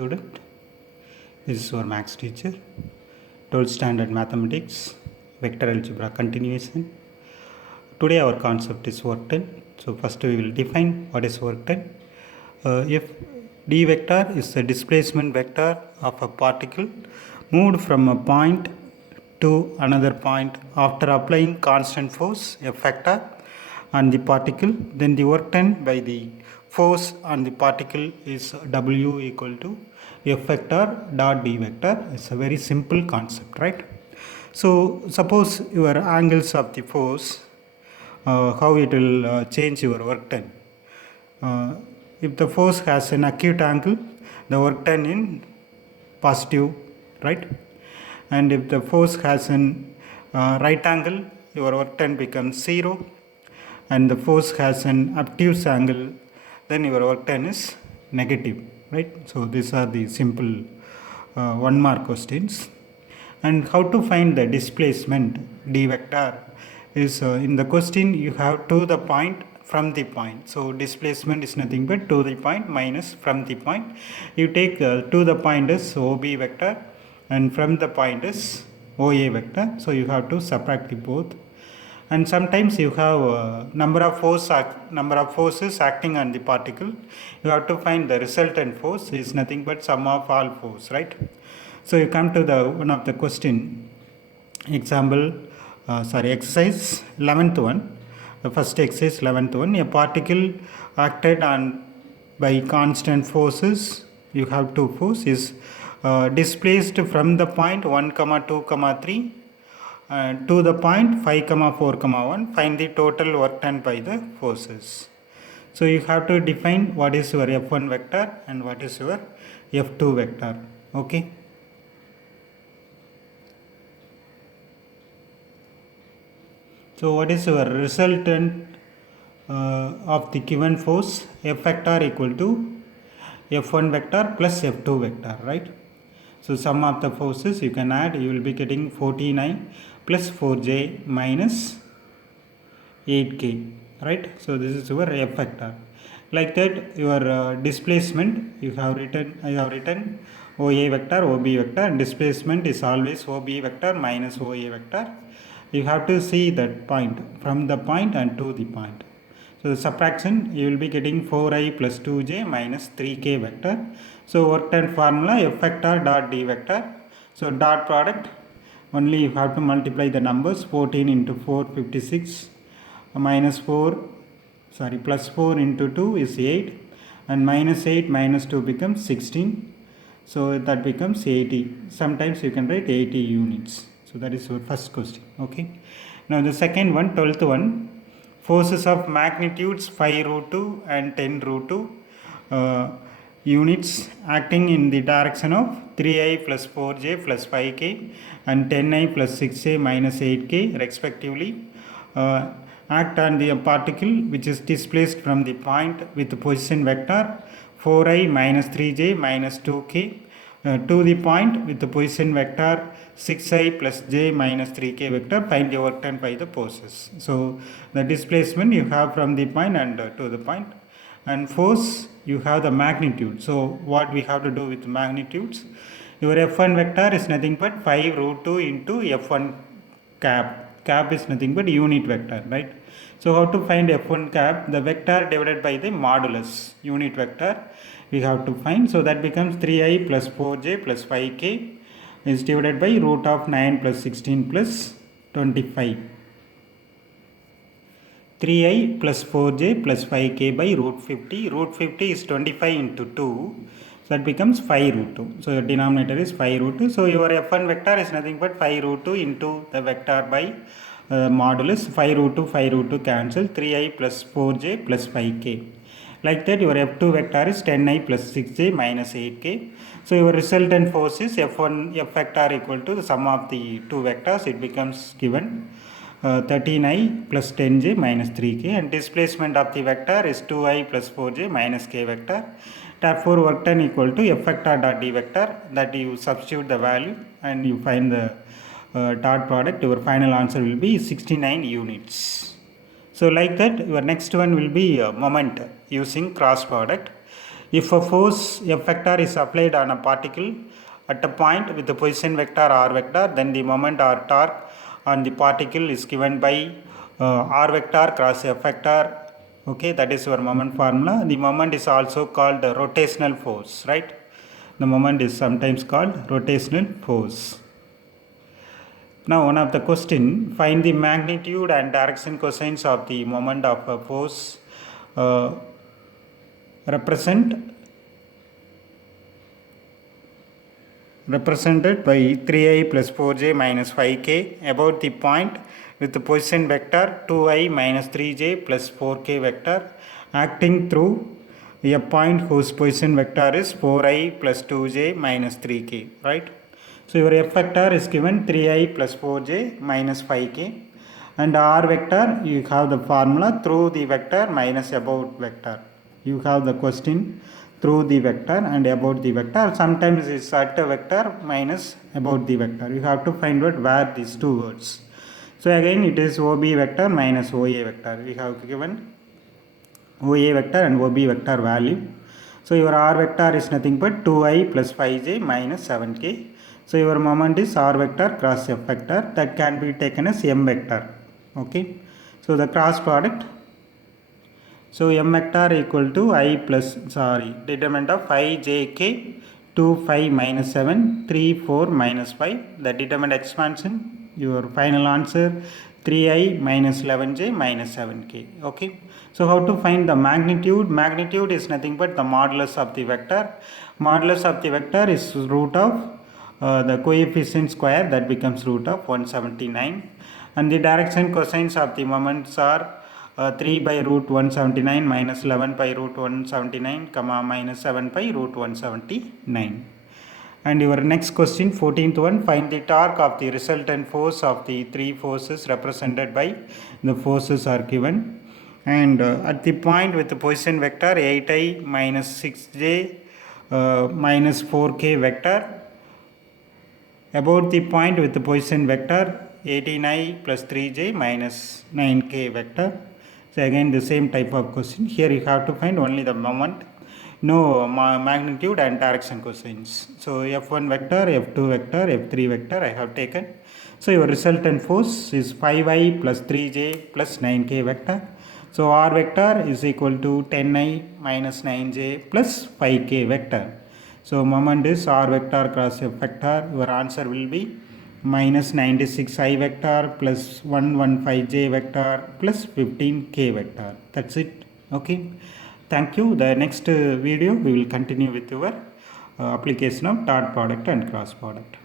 Student, this is our maths teacher, 12th standard mathematics, vector algebra continuation. Today our concept is work done. So first we will define what is work done. If d vector is the displacement vector of a particle moved from a point to another point after applying constant force F vector on the particle, then the work done by the force on the particle is W equal to F vector dot d vector. It's a very simple concept, right? So suppose your angles of the force, how it will change your work done. If the force has an acute angle, the work done in positive, right? And if the force has an right angle, your work done becomes 0. And the force has an obtuse angle, then your work done is negative, right? So these are the simple 1 mark questions. And how to find the displacement d vector is in the question you have to the point from the point. So displacement is nothing but to the point minus from the point. You take to the point as OB vector and from the point is OA vector. So you have to subtract the both. And sometimes you have number of forces acting on the particle. You have to find the resultant force is nothing but sum of all force, right? So you come to the one of the question example, exercise 11th one. The first exercise 11th one. A particle acted on by constant forces. You have two force is displaced from the point 1, 2, 3 to the point 5, 4, 1. Find the total work done by the forces. So you have to define what is your F1 vector and what is your F2 vector. Okay. So what is your resultant of the given force? F vector equal to F1 vector plus F2 vector, right? So sum of the forces you can add, you will be getting 49 plus 4j minus 8k, right? So this is your F vector. Like that your displacement I have written OA vector, OB vector, and displacement is always OB vector minus OA vector. You have to see that point from the point and to the point. So the subtraction you will be getting 4i plus 2j minus 3k vector. So work done formula F vector dot d vector. So dot product only you have to multiply the numbers 14 into 4 56 minus 4 plus 4 into 2 is 8 and minus 8 minus 2 becomes 16. So that becomes 80. Sometimes you can write 80 units. So that is your first question. Okay. Now the second one, 12th one, forces of magnitudes 5 root 2 and 10 root 2 units acting in the direction of 3i plus 4j plus 5k and 10i plus 6j minus 8k respectively act on the particle which is displaced from the point with the position vector 4i minus 3j minus 2k to the point with the position vector 6i plus j minus 3k vector. Find the work done by the forces. So the displacement you have from the point and to the point, and force you have the magnitude. So what we have to do with magnitudes, your F1 vector is nothing but 5 root 2 into F1 cap is nothing but unit vector, right? So how to find F1 cap? The vector divided by the modulus unit vector we have to find. So that becomes 3i plus 4j plus 5k is divided by root of 9 plus 16 plus 25. 3i plus 4j plus 5k by root 50. Root 50 is 25 into 2. So that becomes 5 root 2. So your denominator is 5 root 2. So your F1 vector is nothing but 5 root 2 into the vector by modulus. 5 root 2 cancel. 3i plus 4j plus 5k. Like that your F2 vector is 10i plus 6j minus 8k. So your resultant force is F vector equal to the sum of the two vectors. It becomes given 13i plus 10j minus 3k, and displacement of the vector is 2i plus 4j minus k vector. Therefore work done equal to F vector dot d vector, that you substitute the value and you find the dot product. Your final answer will be 69 units. So like that your next one will be moment using cross product. If a force F vector is applied on a particle at a point with the position vector r vector, then the moment or torque on the particle is given by r vector cross F vector. Okay, that is our moment formula. The moment is also called rotational force, right? The moment is sometimes called rotational force. Now, one of the question, find the magnitude and direction cosines of the moment of a force represented by 3i plus 4j minus 5k about the point with the position vector 2i minus 3j plus 4k vector acting through a point whose position vector is 4i plus 2j minus 3k, right? So your F vector is given 3i plus 4j minus 5k, and R vector you have the formula through the vector minus about vector. You have the question through the vector and about the vector. Sometimes it's at a vector minus about the vector. You have to find out where these two words. So again it is OB vector minus OA vector. We have given OA vector and OB vector value. So your R vector is nothing but 2i plus 5j minus 7k. So your moment is R vector cross F vector, that can be taken as M vector. Okay. So the cross product. So M vector equal to I plus, determinant of 5jk 2 5 minus 7 3 4 minus 5. The determinant expansion, your final answer 3i minus 11j minus 7k. Okay. So how to find the magnitude? Magnitude is nothing but the modulus of the vector. Modulus of the vector is root of the coefficient square, that becomes root of 179, and the direction cosines of the moments are 3 by root 179 minus 11 by root 179 comma minus 7 by root 179. And your next question, 14th one, find the torque of the resultant force of the three forces represented by the forces are given, and at the point with the position vector 8i minus 6j minus 4k vector, about the point with the position vector 18i plus 3j minus 9k vector. So again the same type of question. Here you have to find only the moment, no magnitude and direction cosines. So F1 vector, F2 vector, F3 vector I have taken. So your resultant force is 5i plus 3j plus 9k vector. So R vector is equal to 10i minus 9j plus 5k vector. So moment is R vector cross F vector. Your answer will be minus 96i vector plus 115j vector plus 15k vector. That's it. Okay. Thank you. The next video we will continue with your application of dot product and cross product.